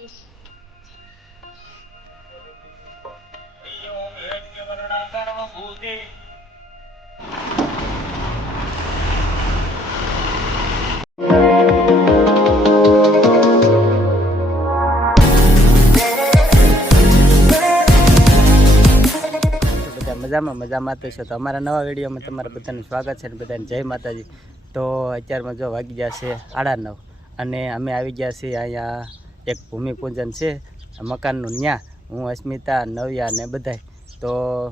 મજામાં મજામાં તો છો. તો અમારા નવા વિડીયોમાં તમારા બધાનું સ્વાગત છે અને બધાને જય માતાજી. તો અત્યારમાં જો વાગી ગયા છે આડા નવ અને અમે આવી ગયા છીએ અહીંયા એક ભૂમિપૂજન છે, મકાનનું ન્યા. હું અસ્મિતા, નવ્યા અને બધાય. તો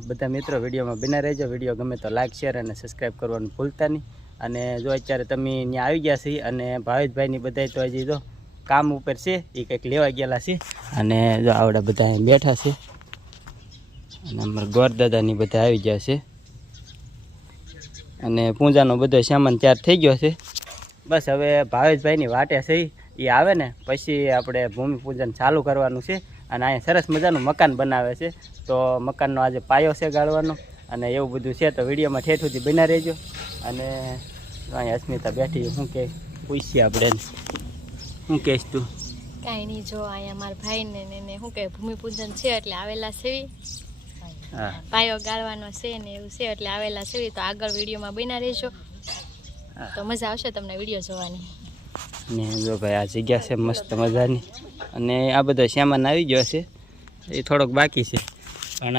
બધા મિત્રો વિડીયોમાં બિના રહેજો. વીડિયો ગમે તો લાઇક શેર અને સબસ્ક્રાઈબ કરવાનું ભૂલતા નહીં. અને જો અત્યારે તમે ત્યાં આવી ગયા છીએ અને ભાવેશભાઈની બધાય તો હજી જો કામ ઉપર છે એ કંઈક લેવા ગયેલા છે. અને જો આવડા બધા બેઠા છે. અને અમારા ગોરદાદાની બધા આવી ગયા છે. અને પૂજાનો બધો સામાન તૈયાર થઈ ગયો છે. બસ હવે ભાવેશભાઈની વાટે છે. એ આવે ને પછી આપણે ભૂમિપૂજન ચાલુ કરવાનું છે અને અહીંયા સરસ મજાનું મકાન બનાવે છે. તો મકાનનો આજે પાયો છે ગાળવાનો અને એવું બધું છે તો વિડીયોમાં ઠેઠ સુધી બના રહેજો. અને અહીંયા અસ્મિતા બેઠી શું કે પૂછીએ આપણે શું કહેશ તું? કાંઈ નહીં જો અહીંયા મારા ભાઈને ને ને શું કહે ભૂમિપૂજન છે એટલે આવેલા હા. પાયો ગાળવાનો છે ને એવું છે એટલે આવેલા સેવી તો આગળ વિડીયોમાં બન્યા રહેજો. તો મજા આવશે તમને વીડિયો જોવાની. ને જો ભાઈ આ જગ્યા છે મસ્ત મજાની. અને આ બધો સામાન આવી ગયો છે એ થોડોક બાકી છે. પણ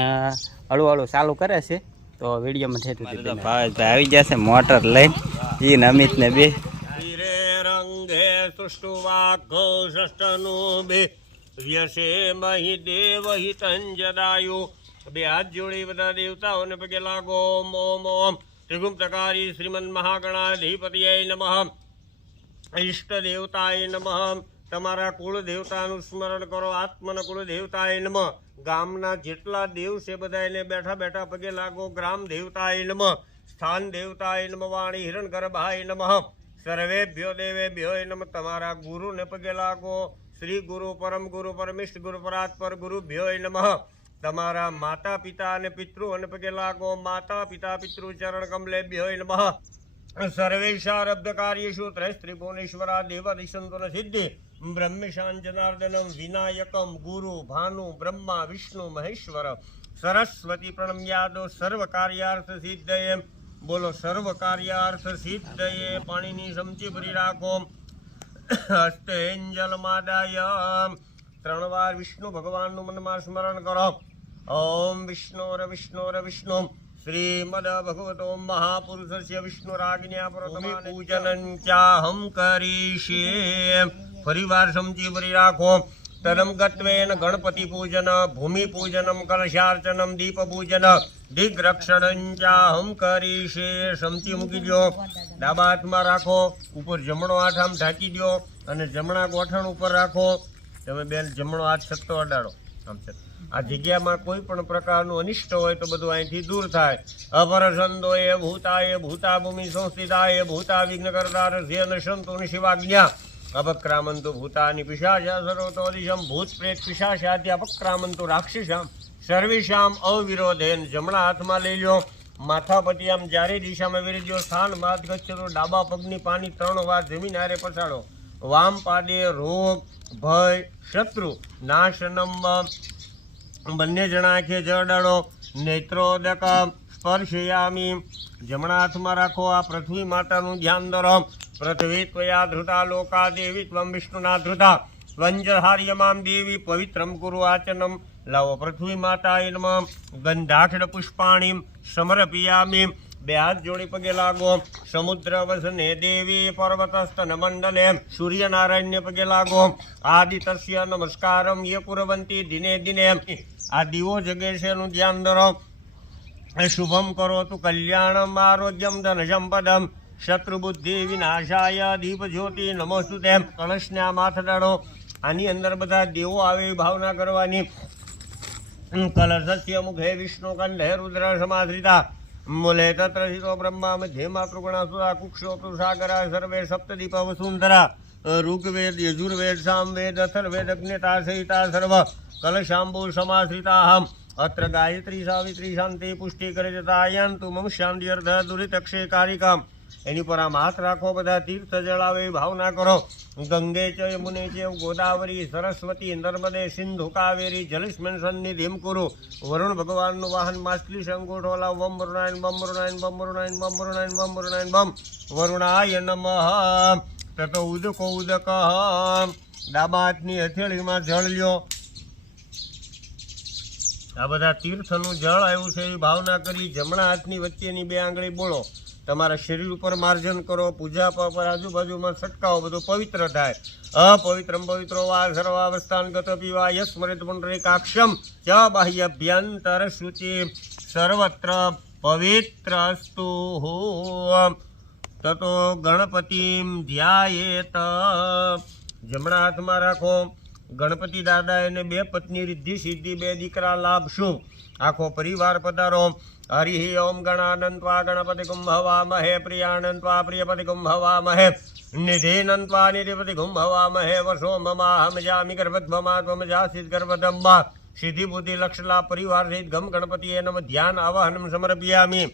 હળવું હળવું ચાલુ કરે છે તો વિડીયોમાં થતું ભાવેશભાઈ આવી ગયા છે મોટર લઈને. ઈ ને અમિત ને બે. બે. વ્યસે મહી દેવ હિતંજદાયુ બે હાથ જોડી બધા દેવતાઓને પગે લાગો મોમ. ઓમ ત્રિગુમ પ્રકારી શ્રીમન મહાગણાધિપતિય નમઃ. ઈષ્ટ દેવતાય નમઃ. તમારા કુળ દેવતાનું સ્મરણ કરો, આત્મન કુળ દેવતાય ગામના જેટલા દેવ છે બધા એને બેઠા બેઠા પગે લાગો. ગ્રામ દેવતાય નમઃ. સ્થાન દેવતાય નમ. વાણી હિરણ ગર્ભાય નમઃ. સર્વેભ્યો દેવેભ્યો નમ. તમારા ગુરુને પગે લાગો. શ્રી ગુરુ, પરમ ગુરુ પરમિષ્ઠ ગુરુ, પરાત્પર ગુરુભ્યો નમઃ. તમારા માતા પિતા અને પિતૃઓને પગે લાગો. માતા પિતા પિતૃ ચરણ કમલેભ્યો નમઃ. સર્વેશારબ્ધ કાર્યેષુ ત્રયસ્ત્રિભુવનેશ્વરા દેવ નિસંતન સિદ્ધિ બ્રહ્મિશાંજનાર્દનમ વિનાયકમ ગુરુ ભાનુ બ્રહ્મા વિષ્ણુ મહેશ્વર સરસ્વતી પ્રણમ્યાદો સર્વ કાર્યાર્થ સિદ્ધયે બોલો સર્વ કાર્યાર્થ સિદ્ધયે પાણીની સમચી ભરી રાખો હસ્તેન્જલ માદાય ત્રણ વાર વિષ્ણુ ભગવાનનું મનમાં સ્મરણ કરો ઓમ વિષ્ણુર વિષ્ણુર વિષ્ણુ શ્રીમદ ભગવતો મહાપુરુષસ્ય વિષ્ણુરાજ્ઞા પ્રથમા પૂજનં ચાહમ કરીશે ફરીવાર સમજી ભરી રાખો તદમ ગત્વેન ગણપતિ પૂજન ભૂમિ પૂજનમ કલશાર્ચનમ દીપ પૂજન દિગ્રક્ષણ ચાહમ કરીશે સમજી મૂકી દો ડાબા હાથમાં રાખો ઉપર જમણો હાથ આમ ઢાંકી દો અને જમણા ગોઠણ ઉપર રાખો। તમે બેન જમણો હાથ છત્તો અડાડો। છે. આ જગ્યામાં કોઈ પણ પ્રકારનું અનિષ્ટ હોય તો બધું અહીંથી દૂર થાય. અપરસંદો એ ભૂતાય ભૂતા ભૂમિ સંસ્થિતાય, ભૂતા વિઘ્ન રસ્ય નશંતુ શિવાજ્ઞા. અપક્રામંતુ ભૂતાની પિશાચા સરોતો અધિશમ, ભૂત પ્રેત પિશાચાથી અપક્રામંતુ રાક્ષસામ. સર્વેશામ અવિરોધેન જમણા હાથમાં લઈ લો માથા આમ જ્યારે દિશામાં વિરજ્યો, સ્થાન બાદ ગચ્છતો ડાબા પગની પાણી ત્રણ વાર જમીન આરે પછાડો. વામ પાદે રોગ, ભય, શત્રુ નાશનમ બંને જણા આંખે જડાડો નેત્રોદક સ્પર્શયામી. જમણા હાથમાં રાખો આ પૃથ્વી માતાનું ધ્યાન ધરો. પૃથ્વી ત્વયા ધૃતા લોકા દેવી ત્વમ વિષ્ણુના ધૃતા. વંજહાર્યમામ દેવી પવિત્રમ ગુરુ આચનમ. લાવો પૃથ્વી માતા નમ. ગંધાક્ષ પુષ્પાણી સમર્પયામી બે હાથ જોડી પગે લાગો. સમુદ્ર વસને દેવી પર્વતસ્તન મંડલે સૂર્યનારાયણને પગે લાગો. આદિતસ્ય નમસ્કારમ યે કુરવંતી દિને દિને. આ દીવો જગે છે ધ્યાન ધરો. શુભમ કરો તું કલ્યાણમ આરોગ્યમ ધન સંપદમ શત્રુબુદ્ધિ વિનાશાય દીપ જ્યોતિ નમોસ્તુ તેમ. કળશને માથ ડાળો. આની અંદર બધા દેવો આવે ભાવના કરવાની. કલશસ્ય મુખે વિષ્ણુ કંઠે રુદ્ર સમાશ્રિતા. મૂલે તત્ર શિતો બ્રહ્મા મધ્યે માતૃગણા સુરા કુક્ષો સાગરા, સર્વે સપ્તદીપ વસુંધરા ઋગ્વેદ, યજુર્વેદ, સામવેદ, અથર્વેદ, અગ્નિતા સહિતા સર્વ, કલશાંબુ સમાશ્રિતાહમ, અત્ર ગાયત્રી, સાવિત્રી, શાંતિ પુષ્ટિ કરે જતાયંતુ મમ શાંતિ અર્ધ દુરિતક્ષે કારિકામ એની પર આમ હાથ રાખો બધા તીર્થ જળાવે એવી ભાવના કરો. ગંગે ચ, યમુને ચ, ગોદાવરી, સરસ્વતી, નર્મદે, સિંધુ, કાવેરી, જલિસ્મેન સન્નિધિમ કુરુ વરુણ ભગવાનનું વાહન, માછલી, શંકુઠોલા લાવ બમ વરુણાયન બમ વરુણાયન બમ બમ વરુણાયન બમ વરુણાયન બમ વરુણાય નમઃ. તતો ઉદકો ઉદક ડાબા હથેળીમાં જળ લ્યો. આ બધા તીર્થનું જળ આવ્યું છે એવી ભાવના કરી જમણા હાથની વચ્ચેની બે આંગળી બોલો તમારા શરીર ઉપર માર્જન કરો, પૂજા પર આજુબાજુમાં છટકાવો, બધું પવિત્ર થાય. અપવિત્રમ પવિત્રો વા સર્વાવસ્થાન, ગત પીવા, યશ મરિત કાક્ષમ ચ બાહ્યભ્યંતર શુચિ, સર્વત્ર પવિત્ર અસ્તુ તતો ગણપતિમ ધ્યાયેત. જમણા હાથમાં રાખો. ગણપતિ દાદા એને બે પત્ની રિદ્ધિ સિદ્ધિ બે દીકરા લાભ શું? આખો પરિવાર પધારો. હરિ ઓમ ગણાનંત્વા ગણપતિ કુંભવામહે પ્રિયાનંત્વા પ્રિયપતિ કુંભવામહે નિધિનંત્વા નિધિપતિ કુંભવામહે વશો મમાહમ જામિ ગર્ભદ્ભમા ત્વમ જાસિત સિદ્ધિ બુદ્ધિ લક્ષલા પરિવાર સહિત ગમ ગણપતિ એનમ ધ્યાન આવાહનમ સમર્પ્યામી.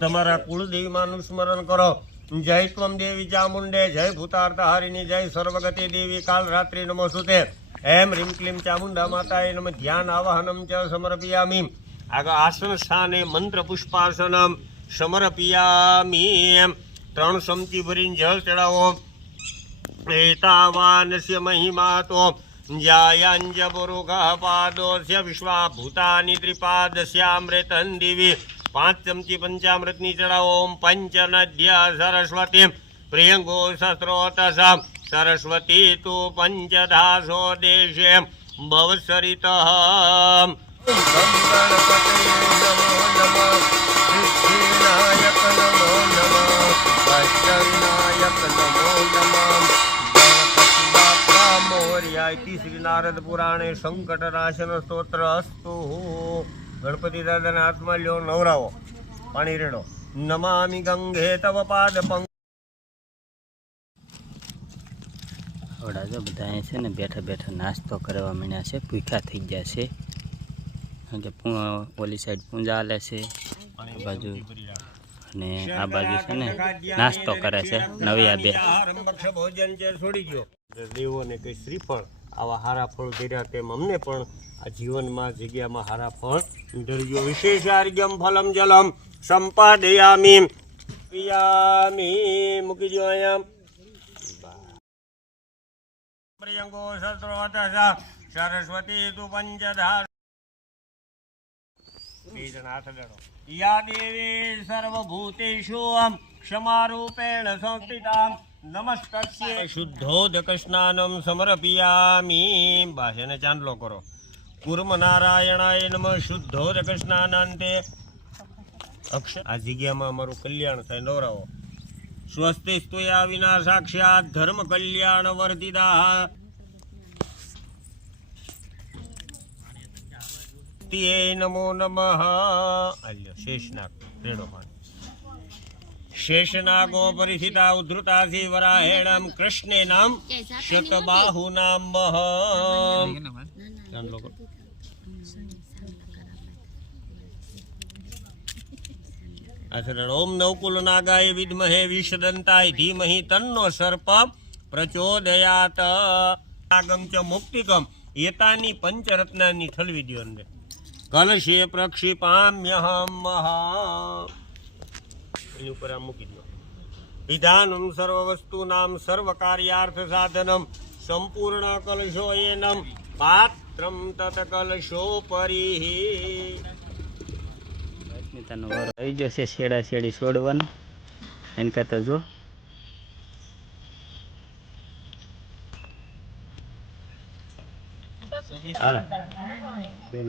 તમારા કુળદેવીમાનું સ્મરણ કરો. જય ત્વમ દેવી ચામુંડે જય ભૂતાર્થ હારિણી જય સર્વગતિ દેવી, કાલ રાત્રિ નમોસુતે એમ રીમ ક્લીમ ચામુંડા માતા એ નમ ધ્યાન આવાહનમ ચ સમર્પયામી. આગળ આસન સ્થાને મંત્ર પુષ્પાસનમ સમર્પયામી. એમ ત્રણ સમતી ભરીને જળ ચડાવો. એતાવાનસ્ય મહિમા તો જાયાંજ પુરુઘ પાદોસ્ય વિશ્વા ભૂતાની ત્રિપાદસ્યામૃતં દિવી પાંચ ચમચી પંચામૃતની ચડાવો. ઓમ પંચનદ્ય સરસ્વતી પ્રિયંગો સસ્ત્રોતસ સરસ્વતી તુ પંચધાસો દેશે ભવસરિત. શ્રી નારદ પુરાણે સંકટ નાશન સ્તોત્ર અસ્તુ. ગણપતિ દાદાના હાથમાં લ્યો નવરાવો. પાણી રેડો. નમામિ ગંગે તવ પાદ આવડા જો બધા અહીં છે ને બેઠા બેઠા નાસ્તો કરવા માંડ્યા છે ભૂખ્યા થઈ ગયા છે. કારણ કે ઓલી સાઈડ પૂંજા હાલે છે આ બાજુ અને આ બાજુ છે ને નાસ્તો કરે છે નવી આ બે ભોજન છોડી ગયો. દેવોને કઈ શ્રીફળ આવા હારા ફળ કર્યા તેમ અમને પણ આ જીવનમાં જગ્યામાં હારા ફળ ધર્યો વિશેષ આર્ગ્યમ ફલમ જલમ સંપાદયામી. પિયામી. મૂકી દો અહીંયા. પ્રિયંગો સત્રોતસ સરસ્વતી તુ પંચધાર. યા દેવી ચાંદલો કરો. કુર્મ નારાયણાય નમ. શુદ્ધો રકૃષ્ણાનાંતે અક્ષર આ જગ્યામાં અમારું કલ્યાણ થાય નવરાવો સ્વસ્તિ સ્તુયા વિના સાક્ષાત ધર્મ કલ્યાણ વર્ધિદા તે નમો નમઃ. અલ્યો શેષનાગ રેડો પાણી. શેષનાગો પરિસ્થિતા ઉદ્ધૃતાથી વરાહેણમ. કૃષ્ણે નામ શતબાહુ ચાંદલો કરો. આચરણ ઓમ નવકુલ નાગાય વિદ્મહે વિષદંતાય ધીમહિ તન્નો સર્પ પ્રચોદયાત આગમ ચ મુક્તિકમ એતાની પંચરત્નાની ઠલવી દ્યો અંદર કલશે પ્રક્ષિપામ્યહમ મહા એની ઉપર આ મૂકી દો વિધાનમ સર્વ વસ્તુનામ સર્વ કાર્યાર્થ સાધનમ સંપૂર્ણ કલશો એનમ પાત્રમ તત કલશો પરી અસ્મિતાનો વારો આવી જશે શેડા શેડી છોડવાનું એને કરતા જો બેન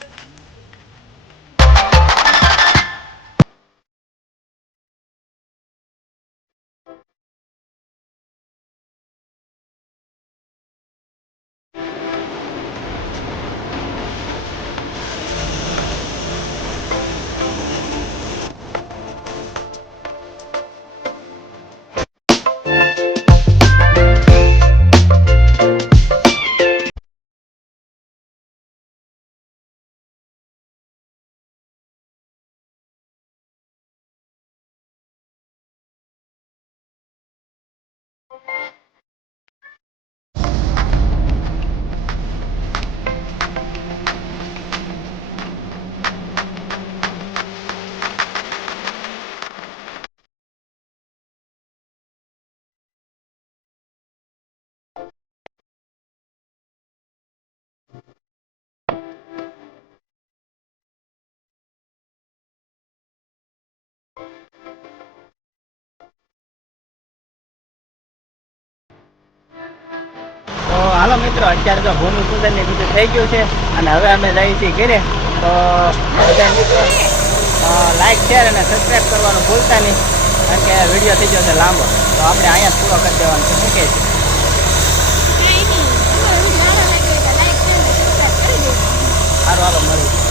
હાલો મિત્રો અત્યારે તો ભૂમિ પૂજન ને બીજું થઈ ગયું છે અને હવે અમે જઈએ છીએ ઘરે. તો મિત્રો લાઈક શેર અને સબસ્ક્રાઈબ કરવાનું ભૂલતા નહીં કારણ કે વીડિયો થઈ ગયો છે લાંબો. તો આપણે અહીંયા જ પૂરો કરી દેવાનું છે શું કહે છે? સારું હાલો મળ્યું